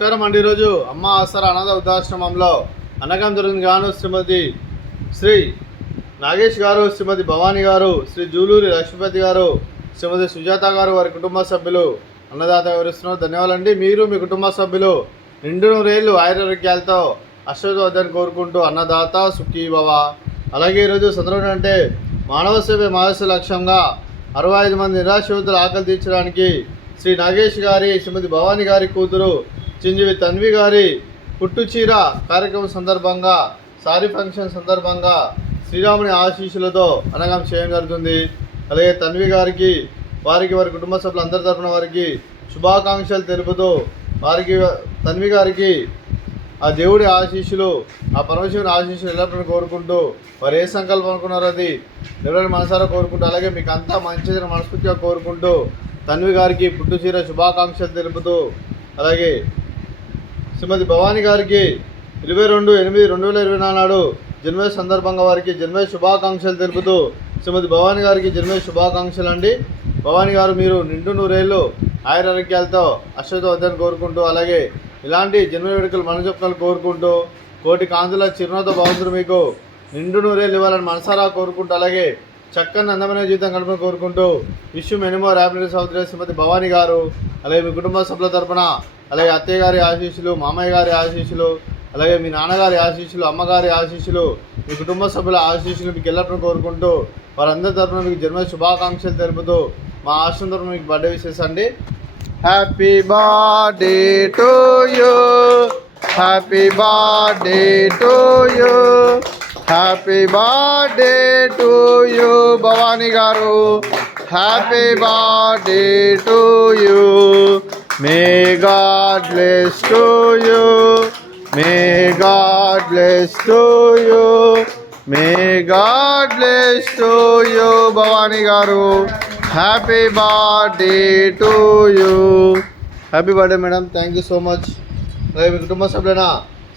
నమస్కారం అండి. ఈరోజు అమ్మ ఆసరా అనాథ వృద్ధాశ్రమంలో అన్నగం జరిగింది గాను శ్రీమతి శ్రీ నాగేష్ గారు, శ్రీమతి భవానీ గారు, శ్రీ జూలూరి లక్ష్మీపతి గారు, శ్రీమతి సుజాత గారు, వారి కుటుంబ సభ్యులు అన్నదాత వివరిస్తున్నారు. ధన్యవాదాలండి. మీరు మీ కుటుంబ సభ్యులు నిండు నూరేళ్లు ఆయురారోగ్యాలతో అశ్వద్వద్దని కోరుకుంటూ అన్నదాత సుఖీ భవ. అలాగే ఈరోజు సందర్భం అంటే మానవ సేవ మహర్షి లక్ష్యంగా 65 మంది నిరాశ్రతుల ఆకలి తీర్చడానికి శ్రీ నాగేష్ గారి, శ్రీమతి భవానీ గారి కూతురు చింజీవి తన్వి గారి పుట్టుచీర కార్యక్రమం సందర్భంగా, సారీ ఫంక్షన్ సందర్భంగా శ్రీరాముని ఆశీస్సులతో అనగం చేయడం జరుగుతుంది. అలాగే తన్వి గారికి, వారి కుటుంబ సభ్యులు అందరి తరపున వారికి శుభాకాంక్షలు తెలుపుతూ తన్వి గారికి ఆ దేవుడి ఆశీస్సులు, ఆ పరమశివుని ఆశీస్సులు ఎల్లప్పుడూ కోరుకుంటూ వారు ఏ సంకల్పం అనుకున్నారో అది ఎవరైనా మనసారా కోరుకుంటూ, అలాగే మీకు అంతా మంచిదని మనస్ఫూర్తిగా కోరుకుంటూ తన్వి గారికి పుట్టుచీర శుభాకాంక్షలు తెలుపుతూ, అలాగే శ్రీమతి భవానీ గారికి 22/8/2024 నాడు జన్మదిన సందర్భంగా వారికి జన్మదిన శుభాకాంక్షలు తెలుపుతూ శ్రీమతి భవానీ గారికి జన్మదిన శుభాకాంక్షలు అండి. భవానీ గారు మీరు నిండు నూరేళ్ళు ఆయురారోగ్యాలతో అశ్వద్వద్దని కోరుకుంటూ, అలాగే ఇలాంటి జన్మ వేడుకలు మనజొప్పులు కోరుకుంటూ, కోటి కాంతుల చిరునవ్వుతో భగవంతుడు మీకు నిండు నూరేళ్ళు ఇవ్వాలని మనసారా కోరుకుంటూ, అలాగే చక్కని అందమైన జీవితం గడపని కోరుకుంటూ విష్ మెనీ మోర్ హ్యాపీనెస్ అవుతుంది. శ్రీమతి భవానీ గారు, అలాగే మీ కుటుంబ సభ్యుల తరపున, అలాగే అత్తయ్య గారి ఆశీస్సులు, మామయ్య గారి ఆశీస్సులు, అలాగే మీ నాన్నగారి ఆశీస్సులు, అమ్మగారి ఆశీస్సులు, మీ కుటుంబ సభ్యుల ఆశీస్సులు మీకు ఎల్లప్పుడూ కోరుకుంటూ వారందరి తరపున మీకు జన్మ శుభాకాంక్షలు తెలుపుతూ మా ఆశ్రమం తరపున మీకు బర్త్డే విషెస్ అండి. Happy birthday to you, happy birthday to you, happy birthday to you Bhavani garu, happy birthday to you. May God bless to you, may God bless to you, may God bless to you Bhavani garu. Happy birthday to you. Happy birthday madam. Thank you so much. అలాగే మీ కుటుంబ సభ్యులైన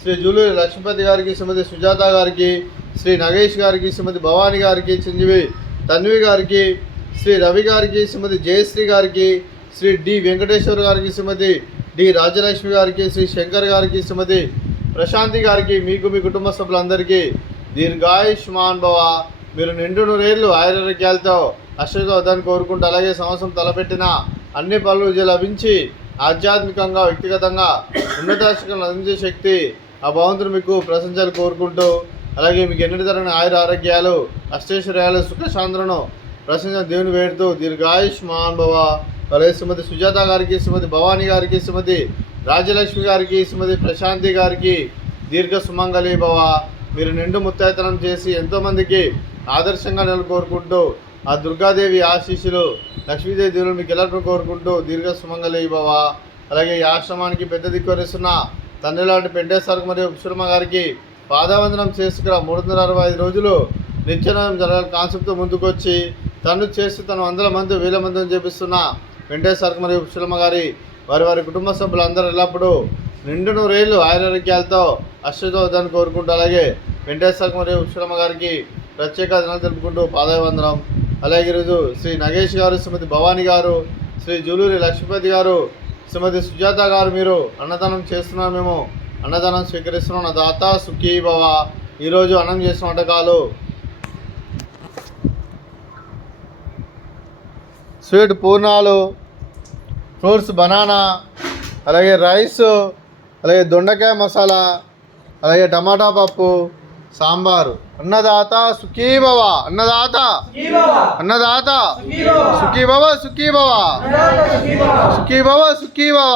శ్రీ జూలూరి లక్ష్మీపతి గారికి, శ్రీమతి సుజాత గారికి, శ్రీ నగేష్ గారికి, శ్రీమతి భవానీ గారికి, చింజీవి తన్వి గారికి, శ్రీ రవి గారికి, శ్రీమతి జయశ్రీ గారికి, శ్రీ డి వెంకటేశ్వర్ గారికి, శ్రీమతి డి రాజలక్ష్మి గారికి, శ్రీ శంకర్ గారికి, శ్రీమతి ప్రశాంతి గారికి, మీకు మీ కుటుంబ సభ్యులందరికీ దీర్ఘాయుష్మాన్ భవ. మీరు నిండు నూరేళ్ళు ఆయురారోగ్యాలతో అశ్వద్వద్దని కోరుకుంటూ, అలాగే సంవత్సరం తలపెట్టిన అన్ని పనులు లభించి ఆధ్యాత్మికంగా, వ్యక్తిగతంగా ఉన్నతాశక్తులను అందించే శక్తి ఆ భగవంతుడు మీకు ప్రశంసలు కోరుకుంటూ, అలాగే మీకు ఎన్నిటి తరగని ఆరోగ్యాలు, అష్టైశ్వర్యాలు, సుఖశాంతులను ప్రశంస దేవుని వేడుతూ దీర్ఘాయుష్మాన్ భవ. అలాగే శ్రీమతి సుజాత గారికి, శ్రీమతి భవానీ గారికి, శ్రీమతి రాజలక్ష్మి గారికి, శ్రీమతి ప్రశాంతి గారికి దీర్ఘ సుమంగళి భవ. మీరు నిండు ముత్తైతనం చేసి ఎంతోమందికి ఆదర్శంగా కోరుకుంటూ ఆ దుర్గాదేవి ఆశీస్సులు, లక్ష్మీదేవి దేవులు మీకు ఎల్లప్పుడూ కోరుకుంటూ దీర్ఘ సుమంగళి భవ. అలాగే ఈ ఆశ్రమానికి పెద్ద దిక్కువరిస్తున్న తండ్రి లాంటి పెంటేశ్వరకు మరియు విశ్వమ్మ గారికి పాదవందనం చేసుకున్న 365 రోజులు నిత్యనం జరగాలి కాన్సెప్ట్తో ముందుకొచ్చి తను చేసి తను 100 మంది 1000 మందిని చేపిస్తున్న వెంకటేశ్వరకు మరియు విశ్వమ్మ గారి వారి కుటుంబ సభ్యులందరూ ఎల్లప్పుడూ నిండు నూరేళ్ళు ఆయురారోగ్యాలతో అశ్వద్వద్దని కోరుకుంటూ, అలాగే వెంకటేశ్వరకు మరియు విశ్వమ్మ గారికి ప్రత్యేక దినాలు తెలుపుకుంటూ పాదవందనం. అలాగే ఈరోజు శ్రీ నగేష్ గారు, శ్రీమతి భవానీ గారు, శ్రీ జూలూరి లక్ష్మీపతి గారు, శ్రీమతి సుజాత గారు మీరు అన్నదానం చేస్తున్నారు, మేము అన్నదానం స్వీకరిస్తున్నాం. నా దాత సుఖీ భవ. ఈరోజు అన్నం చేసిన వంటకాలు స్వీట్ పూర్ణాలు, ఫ్రూట్స్ బనానా, అలాగే రైస్, అలాగే దొండకాయ మసాలా, అలాగే టమాటా పప్పు, సాంబారు. అన్నదాత సుఖీ భవ, అన్నదాత అన్నదాత సుఖీ భవ, సుఖీ భవ, సుఖీ భవ, సుఖీ భవ.